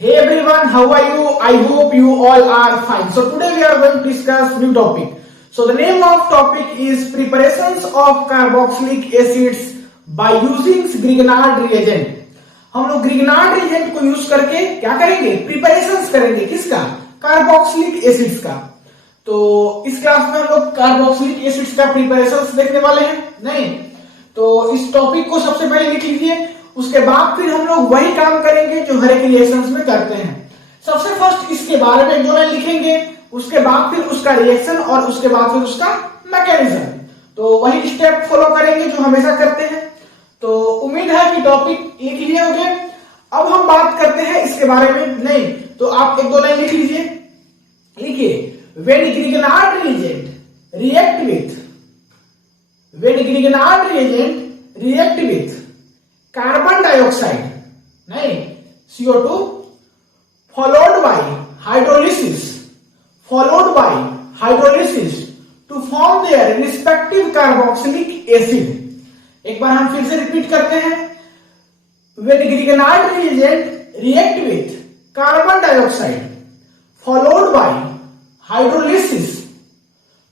Hey everyone, how are you? I hope you all are fine. So today we are going to discuss new topic. So the name of topic is preparations of carboxylic acids by using Grignard reagent. हम लोग Grignard reagent को use करके क्या करेंगे? Preparations करेंगे। किसका? Carboxylic acids का। तो इस क्लास में हम लोग कार्बोक्सिलिक एसिड्स का प्रिपरेशंस देखने वाले हैं। नहीं तो इस टॉपिक को सबसे पहले लिख लीजिए, उसके बाद फिर हम लोग वही काम करेंगे जो हर एक रिएक्शंस में करते हैं। सबसे फर्स्ट इसके बारे में दो लाइन लिखेंगे, उसके बाद फिर उसका रिएक्शन और उसके बाद फिर उसका मैकेनिज्म। तो वही स्टेप फॉलो करेंगे जो हमेशा करते हैं। तो उम्मीद है कि टॉपिक लिख लिए होंगे। अब हम बात करते हैं इसके बारे में। नहीं तो आप एक दो लाइन लिख लीजिए। लिखिए, when Grignard reagent react with carbon dioxide, नहीं CO2 followed by hydrolysis to form their respective carboxylic acid। एक बार हम फिर से रिपीट करते हैं। when Grignard reagent react with carbon dioxide followed by hydrolysis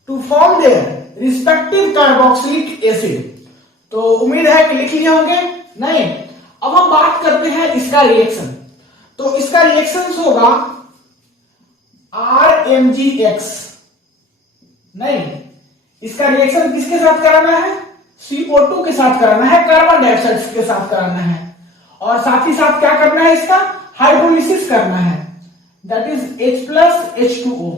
to form their respective carboxylic acid। तो उम्मीद है कि लिख लिए होंगे। नहीं अब हम बात करते हैं इसका रिएक्शन। तो इसका रिएक्शन होगा RMgX। नहीं इसका रिएक्शन किसके साथ कराना है? CO2 के साथ कराना है, कार्बन डाइऑक्साइड के साथ कराना है। और साथ ही साथ क्या करना है? इसका हाइड्रोलिसिस करना है, दैट इज H+H2O,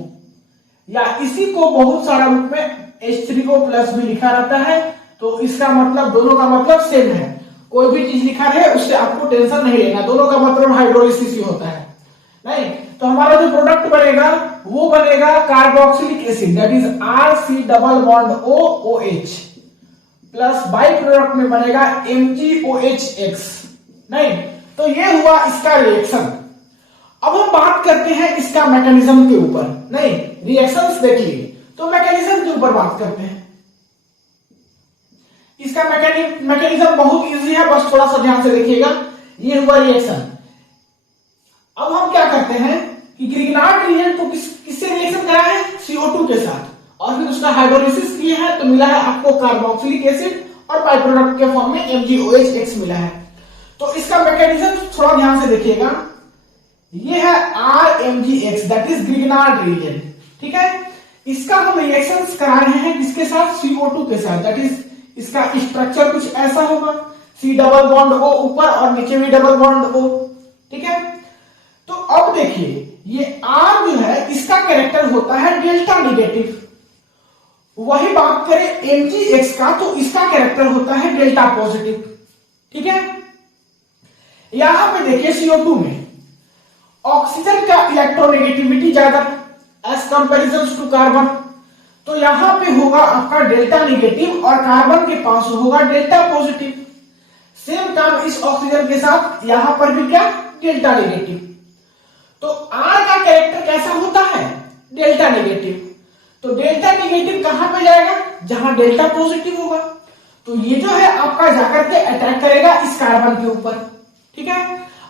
या इसी को बहुत सारा रूप में H3O+ भी लिखा रहता है। तो इसका मतलब दोनों का मतलब सेम है। कोई भी चीज लिखा है उससे आपको टेंशन नहीं लेना, दोनों का मतलब हाइड्रोलिसिस ही होता है। नहीं तो हमारा जो प्रोडक्ट बनेगा वो बनेगा carboxylic acid, that is RC+OH plus by product में बनेगा MgOHX। नहीं तो ये हुआ इसका रिएक्शन। अब हम बात करते हैं इसका मैकेनिज्म के ऊपर। नहीं रिएक्शंस देखिए तो मैकेनिज्म के ऊपर बात करते हैं। इसका मैकेनिज्म बहुत इजी है, बस थोड़ा सा ध्यान से देखिएगा। ये हुआ रिएक्शन। अब हम क्या करते हैं कि ग्रिग्नार्ड रिएजेंट को किससे रिएक्शन कराए? CO2 के साथ, और फिर उसका हाइड्रोलिसिस किए हैं तो मिला है आपको कार्बोक्सिलिक एसिड, और बाई प्रोडक्ट के फॉर्म में MgOHX मिला है। तो इसका मैकेनिज्म थोड़ा ध्यान से देखिएगा। ये है RMgX, that is Grignard reagent. ठीक है, इसका हम रिएक्शंस करा रहे हैं किसके साथ? CO2 के साथ। दैट इज इसका स्ट्रक्चर कुछ ऐसा होगा, C डबल बॉन्ड O ऊपर और नीचे भी डबल बॉन्ड O। ठीक है, तो अब देखिए ये R जो है इसका कैरेक्टर होता है डेल्टा नेगेटिव। वही बात करें MgX का तो इसका कैरेक्टर होता है डेल्टा पॉजिटिव। ठीक है, यहां पे देखिए CO2 में ऑक्सीजन का इलेक्ट्रोनेगेटिविटी ज्यादा एज कंपेरिजन टू कार्बन, तो यहां पे होगा आपका डेल्टा नेगेटिव और कार्बन के पास होगा डेल्टा पॉजिटिव। सेम काम इस ऑक्सीजन के साथ यहां पर भी क्या? Delta negative. तो R का कैरेक्टर कैसा होता है? Delta negative. तो डेल्टा नेगेटिव कहां पे जाएगा? जहां डेल्टा पॉजिटिव होगा। तो ये जो है आपका जाकर के अटैक करेगा इस कार्बन के ऊपर। ठीक है,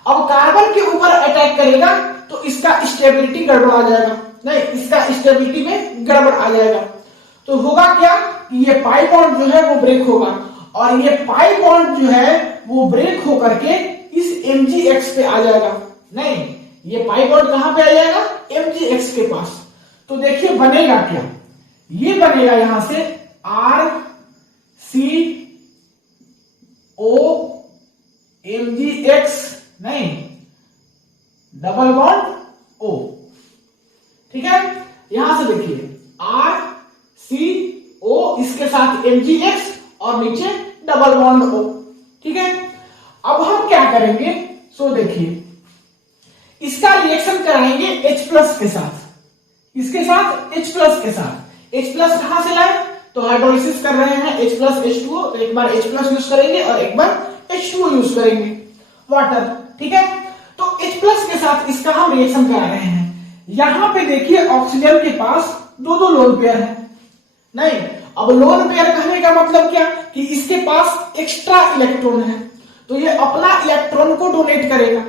अब कार्बन के ऊपर अटैक करेगा तो इसका स्टेबिलिटी गड़बड़ा जाएगा। नहीं इसका स्टेबिलिटी में गड़बड़ आ जाएगा। तो होगा क्या कि ये पाई बॉन्ड जो है वो ब्रेक होगा, और ये पाई बॉन्ड जो है वो ब्रेक होकर के इस MgX पे आ जाएगा। नहीं ये पाई बॉन्ड कहां पे आ जाएगा? MgX के पास। तो देखिए बनेगा क्या? ये बनेगा यहां से RCOMgX, नहीं डबल बॉन्ड O। ठीक है, यहां से देखिए RCO इसके साथ MgX और नीचे डबल बॉन्ड O। ठीक है, अब हम क्या करेंगे? सो देखिए इसका रिएक्शन कराएंगे H+ के साथ। इसके साथ H+ के साथ। H+ कहां से लाए? तो हाइड्रोलिसिस कर रहे हैं H+H2O, तो एक बार H+ यूज करेंगे और एक बार H2O यूज करेंगे, वाटर। ठीक है, तो H+ के साथ इसका हम रिएक्शन करा रहे हैं। यहां पे देखिए ऑक्सीजन के पास दो लोन पेयर है। नहीं अब लोन पेयर कहने का मतलब क्या कि इसके पास एक्स्ट्रा इलेक्ट्रॉन है, तो ये अपना इलेक्ट्रॉन को डोनेट करेगा।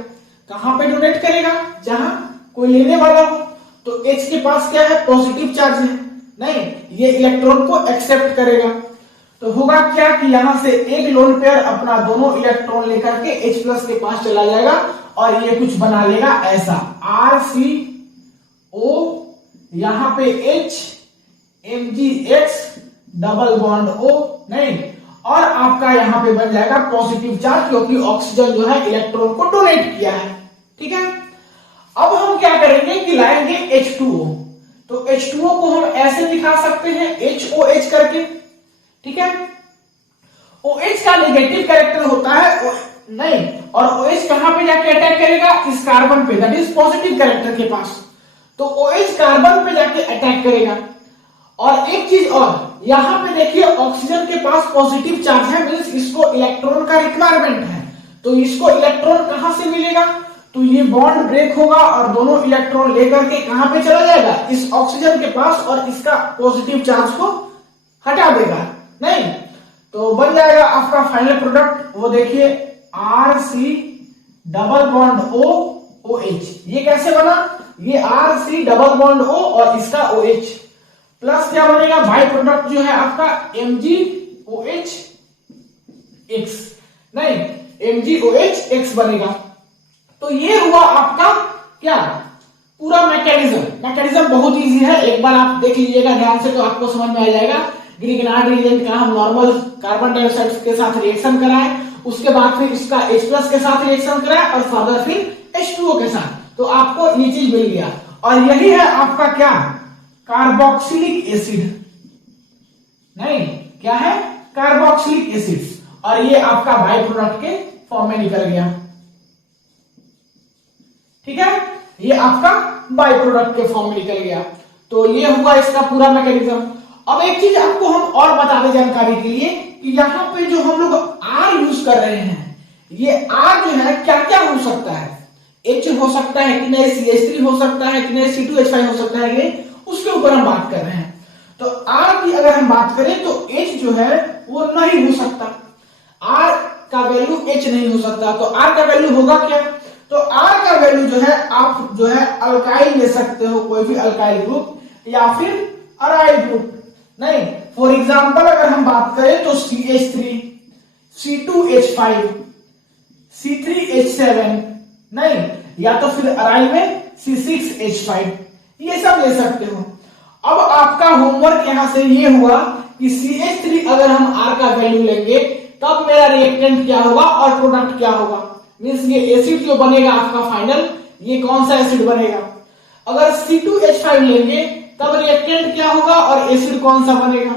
कहां पे डोनेट करेगा? जहां कोई लेने वाला हो। तो H के पास क्या है? पॉजिटिव चार्ज है, नहीं, ये इलेक्ट्रॉन को एक्सेप्ट करेगा। तो होगा क्या कि यहां से एक लोन पेयर अपना दोनों इलेक्ट्रॉन लेकर के H प्लस के पास चला जाएगा और ये कुछ बना लेगा ऐसा RCO, यहां पे H, MgX, double bond O, नहीं, और आपका यहां पे बन जाएगा पॉजिटिव चार्ज, क्योंकि ऑक्सीजन जो है इलेक्ट्रॉन को डोनेट किया है। ठीक है, अब हम क्या करेंगे कि लाएंगे H2O। तो H2O को हम ऐसे दिखा सकते हैं HOH करके। ठीक है, OH का नेगेटिव कैरेक्टर होता है नहीं, और OH कहां पे जाके अटैक करेगा? इस कार्बन पे, दैट इज पॉजिटिव कैरेक्टर के पास। तो OH कार्बन पे जाके अटैक करेगा। और एक चीज और, यहां पे देखिए ऑक्सीजन के पास पॉजिटिव चार्ज है, मींस इसको इलेक्ट्रॉन का रिक्वायरमेंट है। तो इसको इलेक्ट्रॉन कहां से मिलेगा? तो ये बॉन्ड ब्रेक होगा और दोनों इलेक्ट्रॉन लेकर के कहां पे चला जाएगा? इस ऑक्सीजन के पास, और इसका पॉजिटिव चार्ज को हटा देगा, नहीं, तो बन जाएगा आपका फाइनल प्रोडक्ट। वो देखिए RC double bond O OH। ये कैसे बना? ये RC डबल बॉन्ड O और इसका OH प्लस क्या बनेगा? बाई प्रोडक्ट जो है आपका MgOH X, नहीं, MgOH X बनेगा। तो ये हुआ आपका क्या? पूरा मैकेनिज्म बहुत इजी है, एक बार आप देख लीजिएगा ध्यान से तो आपको समझ में आ जाएगा। ग्रिग्नार्ड रिएजेंट का हम नॉर्मल कार्बन डाइऑक्साइड के साथ रिएक्शन कराएं, उसके बाद फिर इसका H प्लस के साथ रिएक्शन कराएं और फर्दर फिर H2O के साथ, तो आपको ये चीज मिल गया। और यही है आपका क्या? कार्बोक्सिलिक एसिड, नहीं, क्या है? Carboxylic acid. और ये आपका बाई प्रोडक्ट के फॉर्म में निकल गया। ठीक है, ये आपका बाई प्रोडक्ट के फॉर्म में निकल गया। तो ये हुआ इसका पूरा मैकेनिज्म। अब एक चीज आपको हम और बता दें जानकारी के लिए कि यहाँ पे जो हम लोग R यूज कर रहे हैं, ये R जो है क्या क्या हो सकता है? H हो सकता है कि नहीं, CH3 हो सकता है कि नहीं, C2H5 हो सकता है कि नहीं, उसके ऊपर हम बात कर रहे हैं। तो R की अगर हम बात करें तो H जो है वो नहीं हो सकता, R का वैल्यू H नहीं हो सकता। तो R का वैल्यू होगा क्या? तो R का वैल्यू जो है आप जो है अल्काइल ले सकते हो, कोई भी अल्काइल ग्रुप, या फिर अराइल ग्रुप, नहीं, फॉर एग्जाम्पल अगर हम बात करें तो CH3, C2H5, C3H7, नहीं, या तो फिर अराइल में C6H5, ये सब ले सकते हो। अब आपका होमवर्क यहां से ये हुआ कि CH3 अगर हम R का वैल्यू लेंगे तब मेरा रिएक्टेंट क्या होगा और प्रोडक्ट क्या होगा, मीन्स ये एसिड जो बनेगा आपका फाइनल, ये कौन सा एसिड बनेगा। अगर C2H5 लेंगे तब रिएक्टेंट क्या होगा और एसिड कौन सा बनेगा।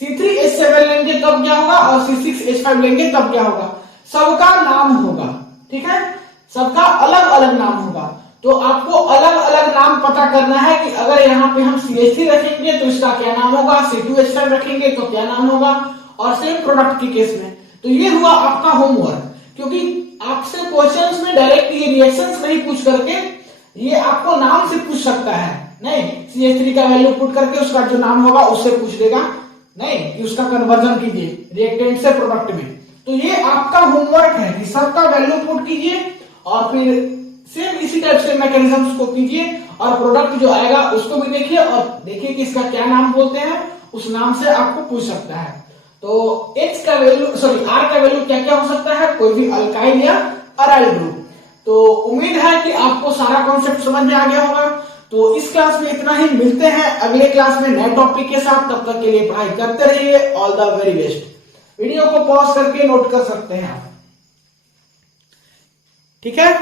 C3H7 लेंगे तब क्या होगा और C6H5 लेंगे तब क्या होगा। सबका नाम होगा, ठीक है, सबका अलग अलग नाम होगा। तो आपको अलग अलग नाम पता करना है कि अगर यहाँ पे हम CH3 रखेंगे तो इसका क्या नाम होगा, C2H5 रखेंगे तो क्या नाम होगा, और सेम प्रोडक्ट के केस में। तो ये हुआ आपका होमवर्क, क्योंकि आपसे क्वेश्चंस में डायरेक्ट ये रिएक्शंस नहीं पूछ करके ये आपको नाम से पूछ सकता है, नहीं CH3 का वैल्यू पुट करके उसका जो नाम होगा उससे पूछ देगा, नहीं कि उसका कन्वर्जन कीजिए रिएक्टेंट से प्रोडक्ट में। तो ये आपका होमवर्क है कि सबका वैल्यू पुट कीजिए और फिर सेम इसी टाइप से मैकेनिज्म्स को कीजिए और प्रोडक्ट जो आएगा उसको भी देखिए और देखिए कि इसका क्या नाम बोलते हैं, उस नाम से आपको पूछ सकता है। तो H का वैल्यू R का वैल्यू क्या क्या हो सकता है, कोई भी अल्काइल या अराइल ग्रुप। तो उम्मीद है कि आपको सारा कॉन्सेप्ट समझ में आ गया होगा। तो इस क्लास में इतना ही, मिलते हैं अगले क्लास में नए टॉपिक के साथ। तब तक के लिए पढ़ाई करते रहिए। All the very best. Video को पॉज करके नोट कर सकते हैं आप, ठीक है।